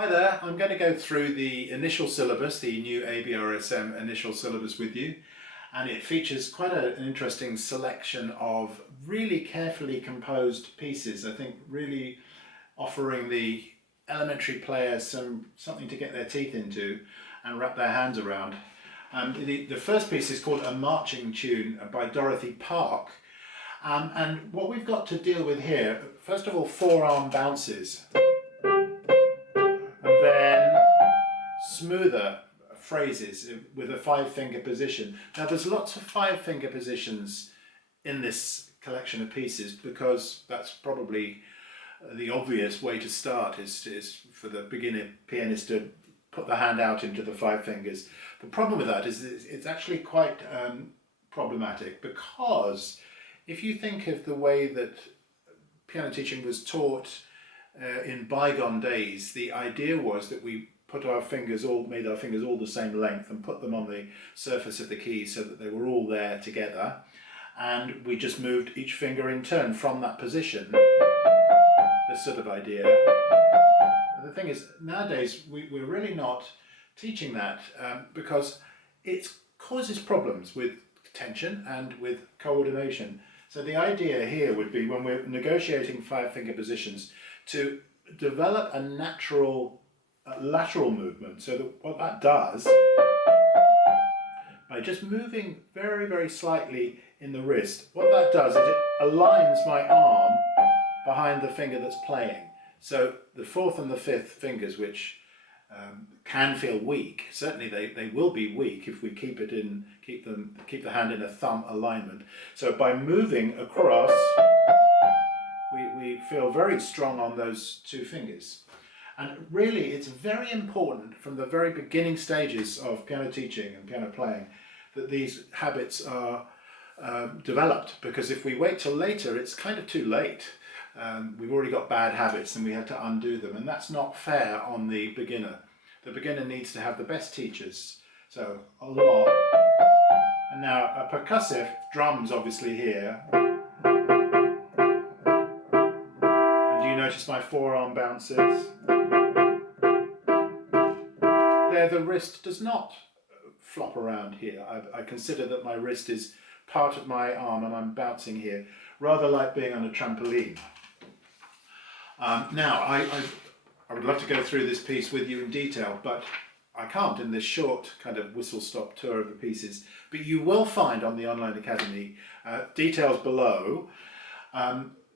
Hi there, I'm going to go through the initial syllabus, the new ABRSM initial syllabus with you, and it features quite an interesting selection of really carefully composed pieces. I think really offering the elementary players something to get their teeth into and wrap their hands around. The first piece is called A Marching Tune by Dorothy Park, and what we've got to deal with here, first of all, four-arm bounces. Then smoother phrases with a five-finger position. Now there's lots of five-finger positions in this collection of pieces because that's probably the obvious way to start is for the beginner pianist to put the hand out into the five fingers. The problem with that is it's actually quite problematic, because if you think of the way that piano teaching was taught in bygone days, the idea was that we made our fingers all the same length and put them on the surface of the keys so that they were all there together, and we just moved each finger in turn from that position. This sort of idea. And the thing is, nowadays we're really not teaching that because it causes problems with tension and with coordination. So the idea here would be, when we're negotiating five-finger positions, to develop a natural lateral movement, so that what that does, by just moving very, very slightly in the wrist, what that does is it aligns my arm behind the finger that's playing. So the fourth and the fifth fingers, which can feel weak, certainly they will be weak if we keep the hand in a thumb alignment. So by moving across, we feel very strong on those two fingers. And really, it's very important from the very beginning stages of piano teaching and piano playing that these habits are developed, because if we wait till later, it's kind of too late. We've already got bad habits and we have to undo them, and that's not fair on the beginner. The beginner needs to have the best teachers. So a lot. And now a percussive, drums obviously here. And do you notice my forearm bounces? There, the wrist does not flop around here. I consider that my wrist is part of my arm and I'm bouncing here, rather like being on a trampoline. Now, I would love to go through this piece with you in detail, but I can't in this short kind of whistle-stop tour of the pieces. But you will find on the Online Academy details below,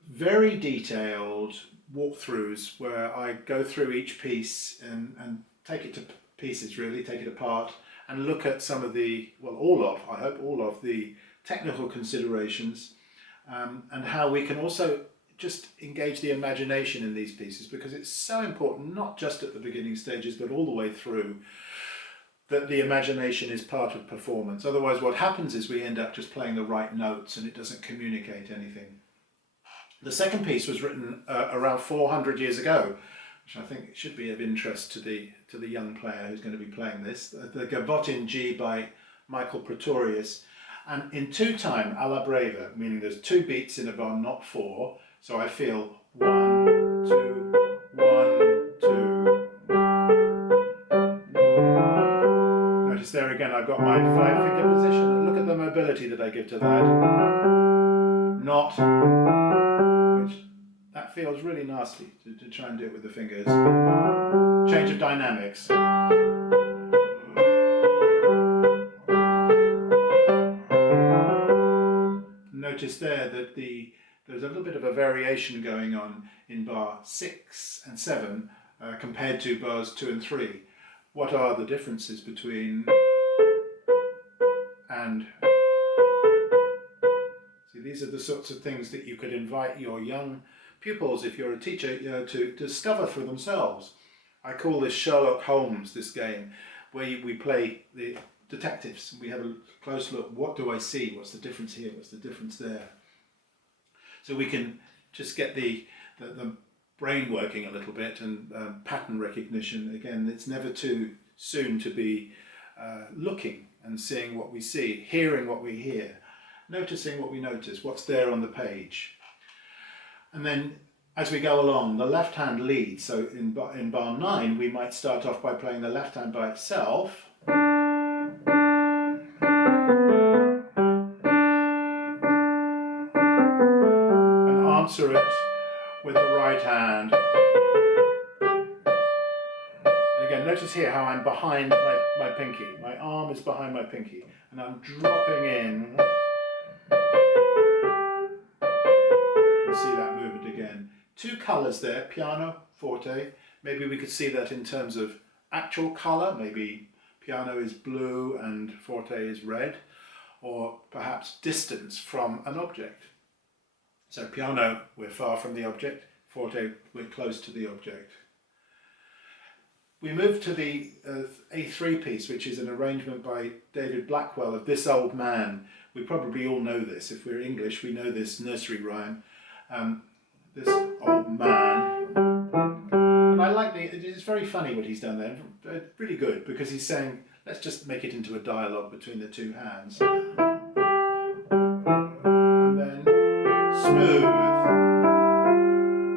very detailed walkthroughs where I go through each piece and take it to pieces, really, take it apart and look at some of the, well, I hope all of the technical considerations, and how we can also just engage the imagination in these pieces, because it's so important, not just at the beginning stages but all the way through, that the imagination is part of performance. Otherwise what happens is we end up just playing the right notes and it doesn't communicate anything. The second piece was written around 400 years ago, which I think should be of interest to the young player who's going to be playing this. The Gavotte in G by Michael Pretorius, and in two-time alla breve, meaning there's two beats in a bar, not four. So I feel 1, 2, 1, 2. Notice there again I've got my five-finger position, and look at the mobility that I give to that. Not, which that feels really nasty to try and do it with the fingers. Change of dynamics. Notice there that there's a little bit of a variation going on in bar 6 and 7 compared to bars 2 and 3. What are the differences between and? See, these are the sorts of things that you could invite your young pupils, if you're a teacher, to discover for themselves. I call this Sherlock Holmes, this game, where we play the detectives. We have a close look. What do I see? What's the difference here? What's the difference there? So we can just get the brain working a little bit, and pattern recognition. Again, it's never too soon to be looking and seeing what we see, hearing what we hear, noticing what we notice, what's there on the page. And then as we go along, the left hand leads. So in bar 9, we might start off by playing the left hand by itself. And answer it with the right hand. And again, notice here how I'm behind my pinky. My arm is behind my pinky. And I'm dropping in. You can see that movement again. Two colours there, piano, forte. Maybe we could see that in terms of actual colour. Maybe piano is blue and forte is red. Or perhaps distance from an object. So piano, we're far from the object. Forte, we're close to the object. We move to the A3 piece, which is an arrangement by David Blackwell of This Old Man. We probably all know this. If we're English, we know this nursery rhyme. This old man. And I like it's very funny what he's done there. Really good, because he's saying, let's just make it into a dialogue between the two hands. And then smooth.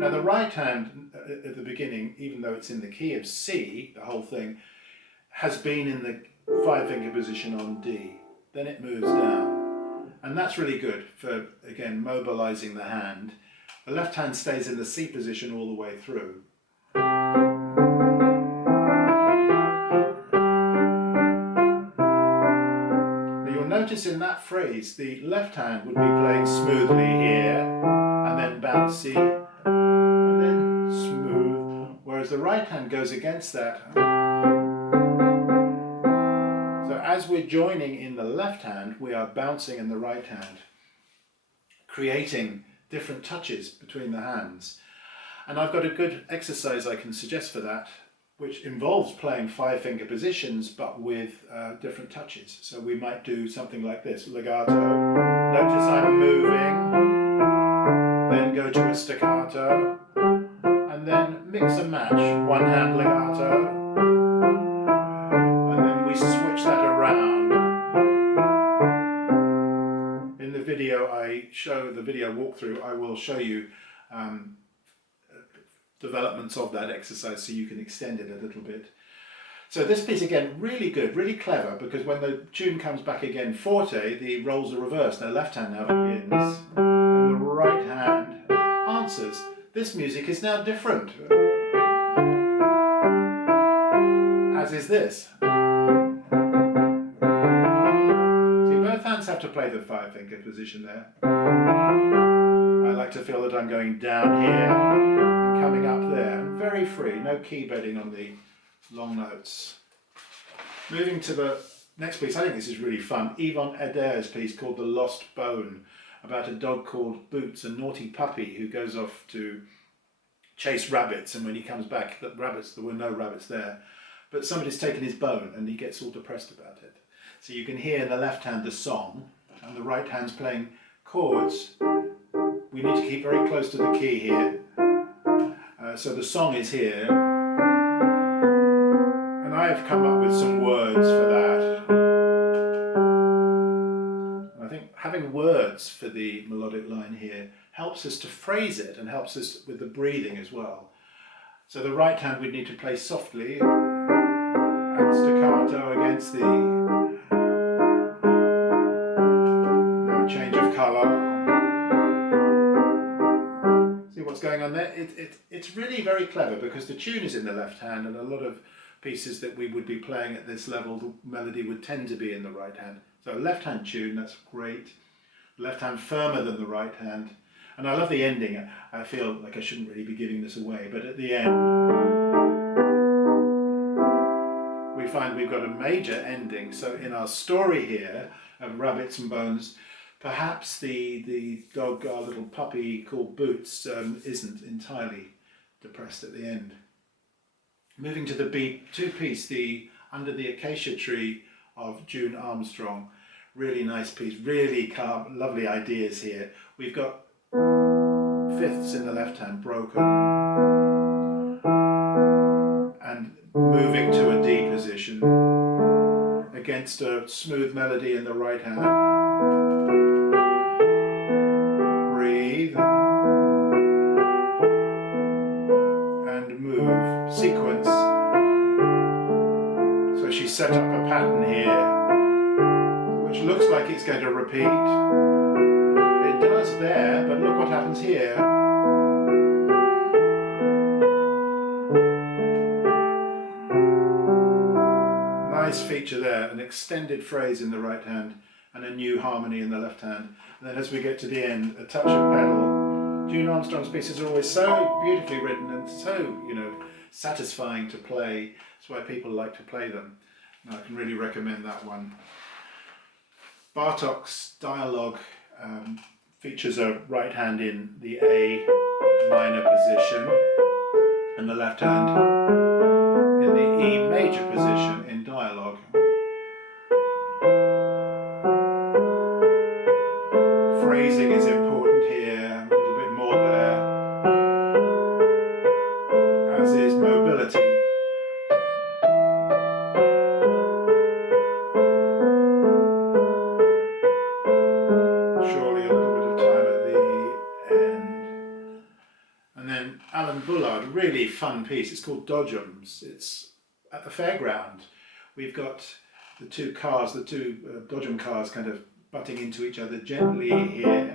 Now the right hand at the beginning, even though it's in the key of C, the whole thing, has been in the 5-finger position on D. Then it moves down. And that's really good for, again, mobilizing the hand. The left hand stays in the C position all the way through. Now you'll notice in that phrase, the left hand would be playing smoothly here, and then bouncy, and then smooth, whereas the right hand goes against that. So as we're joining in the left hand, we are bouncing in the right hand, creating different touches between the hands. And I've got a good exercise I can suggest for that, which involves playing 5-finger positions but with different touches. So we might do something like this: legato, notice I'm moving, then go to a staccato, and then mix and match, one hand legato, and then we switch that around. In the video the video walkthrough, I will show you developments of that exercise so you can extend it a little bit. So this piece again, really good, really clever, because when the tune comes back again, forte, the roles are reversed. The left hand now begins, and the right hand answers. This music is now different, as is this. See, both hands have to play the 5-finger position there. I like to feel that I'm going down here, coming up there, and very free, no key bedding on the long notes. Moving to the next piece, I think this is really fun, Yvonne Adair's piece called The Lost Bone, about a dog called Boots, a naughty puppy who goes off to chase rabbits, and when he comes back, there were no rabbits there, but somebody's taken his bone and he gets all depressed about it. So you can hear in the left hand the song, and the right hand's playing chords. We need to keep very close to the key here. So the song is here, and I have come up with some words for that. I think having words for the melodic line here helps us to phrase it and helps us with the breathing as well. So the right hand we'd need to play softly and staccato against the now change of colour. What's going on there? It's really very clever, because the tune is in the left hand, and a lot of pieces that we would be playing at this level, the melody would tend to be in the right hand. So left hand tune, that's great. Left hand firmer than the right hand. And I love the ending. I feel like I shouldn't really be giving this away, but at the end we find we've got a major ending. So in our story here of Rabbits and Bones, perhaps the dog, our little puppy called Boots, isn't entirely depressed at the end. Moving to the B2 piece, the Under the Acacia Tree of June Armstrong. Really nice piece, really calm, lovely ideas here. We've got fifths in the left hand broken, and moving to a D position against a smooth melody in the right hand. Breathe. sequence. So she set up a pattern here, which looks like it's going to repeat. It does there, but look what happens here. Nice feature there, an extended phrase in the right hand and a new harmony in the left hand. And then as we get to the end, a touch of pedal. June Armstrong's pieces are always so beautifully written and so, satisfying to play. That's why people like to play them. And I can really recommend that one. Bartok's dialogue features a right hand in the A minor position and the left hand in the E major position in dialogue. Phrasing is important here, a little bit more there, as is mobility. Surely a little bit of time at the end. And then Alan Bullard, a really fun piece, it's called Dodgems. It's at the fairground. We've got the two cars, the two Dodgem cars kind of butting into each other gently here.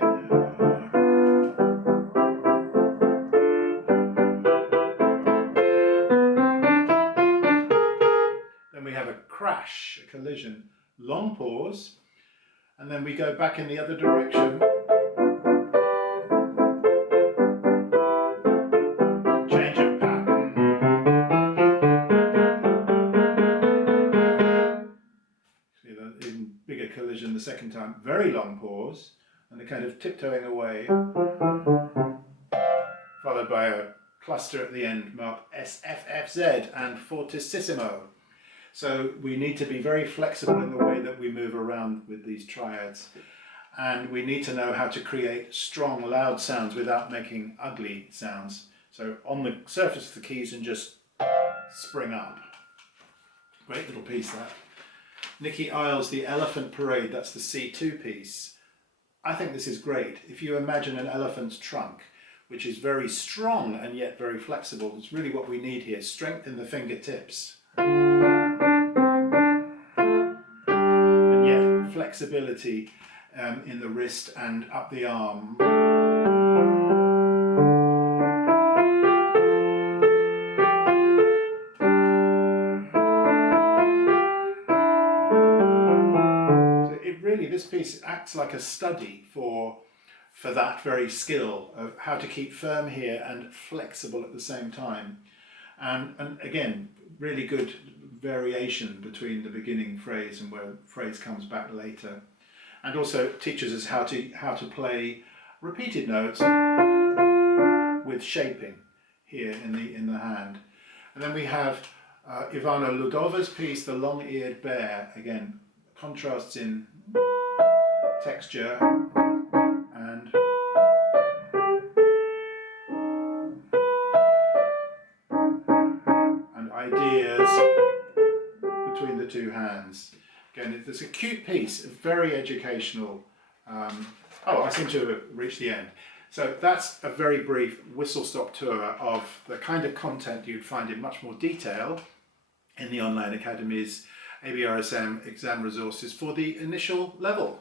Then we have a crash, a collision, long pause, and then we go back in the other direction. Change of pattern. See the even bigger collision the second time. Very long pause, and a kind of tiptoeing away, followed by a cluster at the end marked SFFZ and fortissimo. So we need to be very flexible in the way that we move around with these triads, and we need to know how to create strong, loud sounds without making ugly sounds. So on the surface of the keys and just spring up. Great little piece that. Nicky Isles, The Elephant Parade, that's the C2 piece. I think this is great. If you imagine an elephant's trunk, which is very strong and yet very flexible, it's really what we need here. Strength in the fingertips. And yet flexibility in the wrist and up the arm. This piece acts like a study for that very skill of how to keep firm here and flexible at the same time. And again, really good variation between the beginning phrase and where the phrase comes back later. And also teaches us how to play repeated notes with shaping here in the hand. And then we have Ivana Ludova's piece, The Long-Eared Bear. Again, contrasts in texture and ideas between the two hands. Again, it's a cute piece, very educational. Oh, I seem to have reached the end. So that's a very brief whistle-stop tour of the kind of content you'd find in much more detail in the online academies, ABRSM exam resources for the initial level.